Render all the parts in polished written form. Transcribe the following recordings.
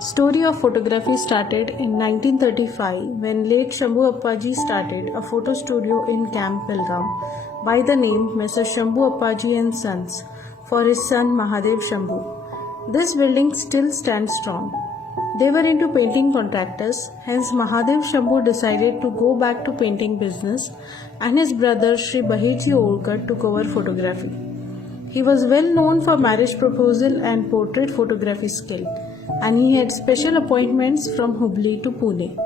Story of photography started in 1935 when late Shambhu Appaji started a photo studio in Camp Belgaum by the name Mr. Shambhu Appaji and Sons for his son Mahadev Shambhu. This building still stands strong. They were into painting contractors, hence Mahadev Shambhu decided to go back to painting business and his brother Sri Bahiji Olkar took over photography. He was well known for marriage proposal and portrait photography skill, and he had special appointments from Hubli to Pune.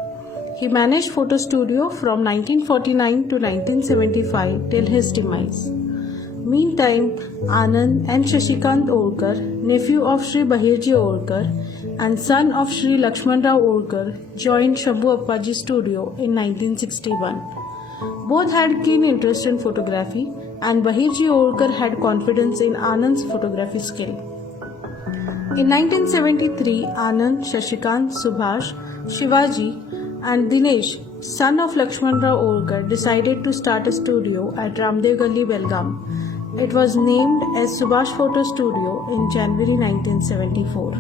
He managed photo studio from 1949 to 1975 till his demise. Meantime, Anand and Shashikant Olkar, nephew of Sri Bahirji Olkar and son of Sri Lakshman Rao Olkar, joined Shambhu Appaji studio in 1961. Both had keen interest in photography, and Bahirji Olkar had confidence in Anand's photography skill. In 1973, Anand, Shashikant, Subhash, Shivaji and Dinesh, son of Lakshman Rao Olkar, decided to start a studio at Ramdev Galli, Belgaum. It was named as Subhash Photo Studio in January 1974.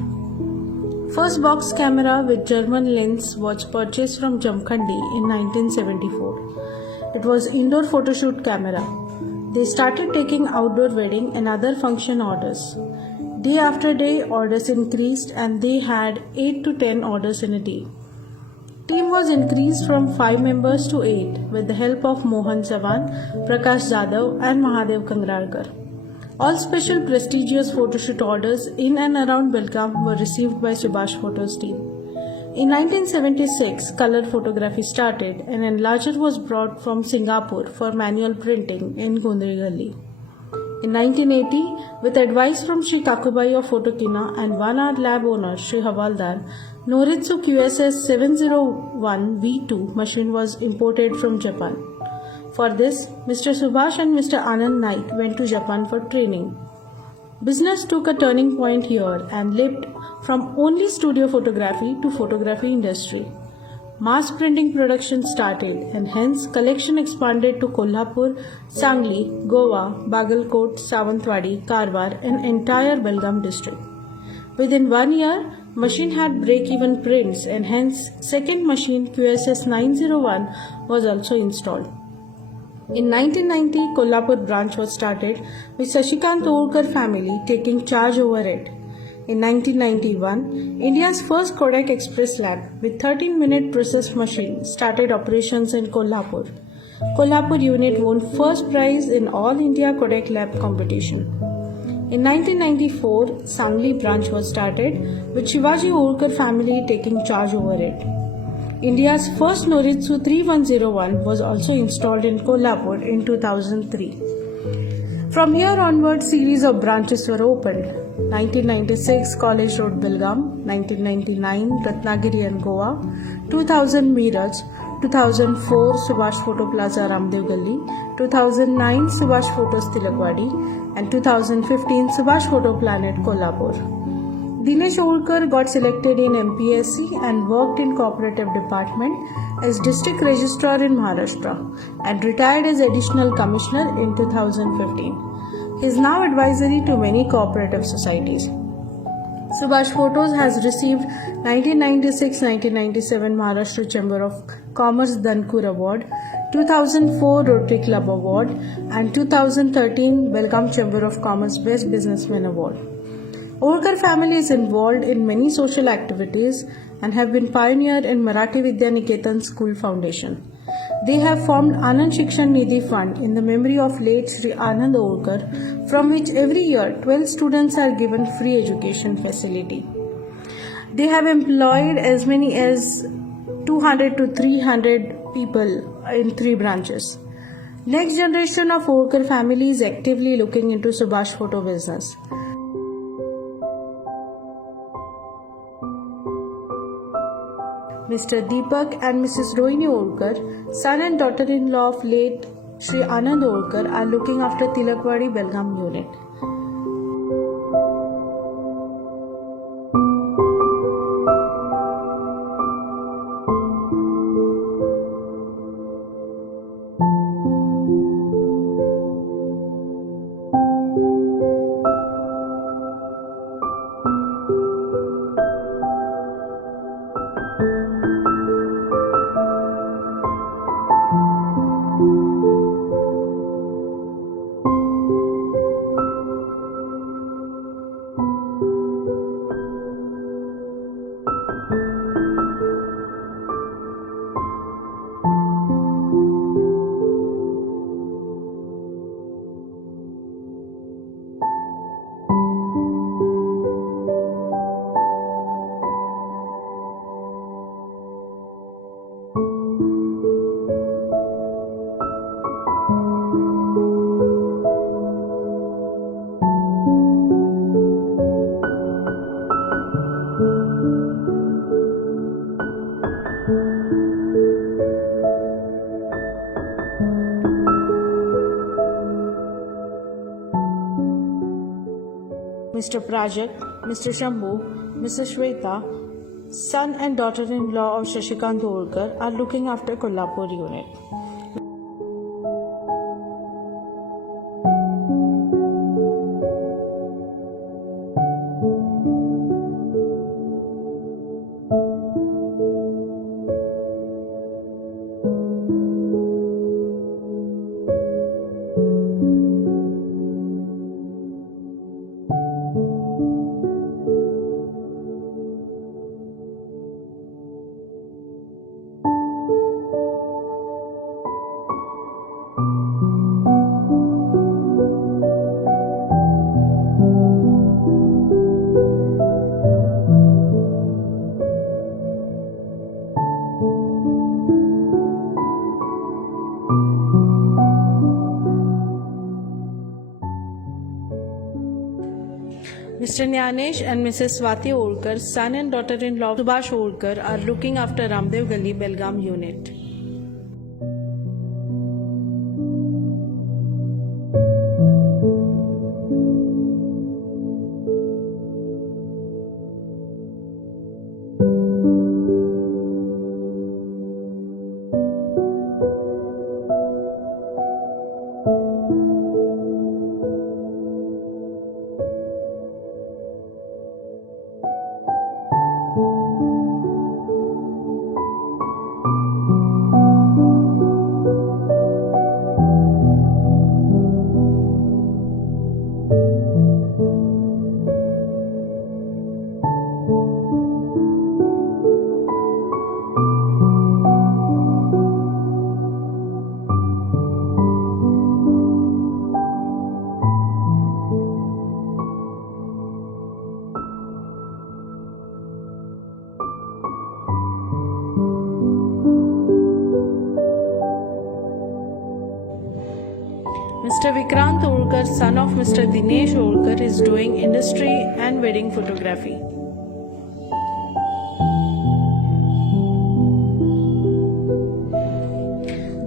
First box camera with German lens was purchased from Jamkhandi in 1974. It was indoor photoshoot camera. They started taking outdoor wedding and other function orders. Day after day, orders increased and they had 8 to 10 orders in a day. Team was increased from 5 members to 8 with the help of Mohan Sawan, Prakash Jadhav and Mahadev Kangralkar. All special prestigious photoshoot orders in and around Belgaum were received by Subhash Photos team. In 1976, color photography started and an enlarger was brought from Singapore for manual printing in Gondri Galli. In 1980, with advice from Sri Kakubai of Photokina and One Art Lab owner Sri Havaldar, Noritsu QSS 701 V2 machine was imported from Japan. For this, Mr. Subhash and Mr. Anand Naik went to Japan for training. Business took a turning point here and leapt from only studio photography to photography industry. Mass printing production started and hence collection expanded to Kolhapur, Sangli, Goa, Bagalkot, Savantwadi, Karwar and entire Belgaum district. Within 1 year, machine had break-even prints and hence second machine QSS 901 was also installed. In 1990, Kolhapur branch was started with Shashikant Olkar family taking charge over it. In 1991, India's first Kodak Express lab with 13-minute process machine started operations in Kolhapur. Kolhapur unit won first prize in All India Kodak Lab competition. In 1994, Sangli branch was started with Shivaji Olkar family taking charge over it. India's first Noritsu 3101 was also installed in Kolhapur in 2003. From here onward, series of branches were opened. 1996 College Road, Belgaum, 1999 Ratnagiri and Goa, 2000 Meerut, 2004 Subhash Photo Plaza, Ramdev Galli, 2009 Subhash Photos Tilakwadi, and 2015 Subhash Photo Planet, Kolhapur. Dinesh Olkar got selected in MPSC and worked in cooperative department as district registrar in Maharashtra and retired as additional commissioner in 2015. He is now advisory to many cooperative societies. Subhash Photos has received 1996-1997 Maharashtra Chamber of Commerce Dankur Award, 2004 Rotary Club Award and 2013 Belgaum Chamber of Commerce Best Businessman Award. Olkar family is involved in many social activities and have been pioneered in Marathi Vidya Niketan School Foundation. They have formed Anand Shikshan Nidhi Fund in the memory of late Sri Anand Olkar, from which every year 12 students are given free education facility. They have employed as many as 200 to 300 people in 3 branches. Next generation of Olkar family is actively looking into Subhash photo business. Mr. Deepak and Mrs. Rohini Olkar, son and daughter-in-law of late Sri Anand Olkar, are looking after Tilakwadi Belgaum unit. Mr. Prajakth, Mr. Shambhu, Mrs. Shweta, son and daughter-in-law of Shashikant Olkar, are looking after Kolhapur unit. Mr. Nyanesh and Mrs. Swati Olkar, son and daughter-in-law of Subhash Olkar, are looking after Ramdev Gali, Belgaum unit. Mr. Vikrant Olkar, son of Mr. Dinesh Olkar, is doing industry and wedding photography.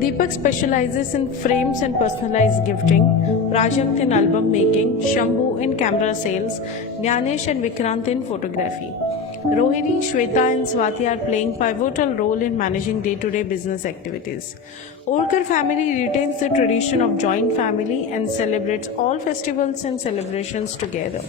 Deepak specializes in frames and personalized gifting, Prajakth in album making, Shambhu in camera sales, Nyanesh and Vikrant in photography. Rohini, Shweta and Swati are playing pivotal role in managing day-to-day business activities. Olkar family retains the tradition of joint family and celebrates all festivals and celebrations together.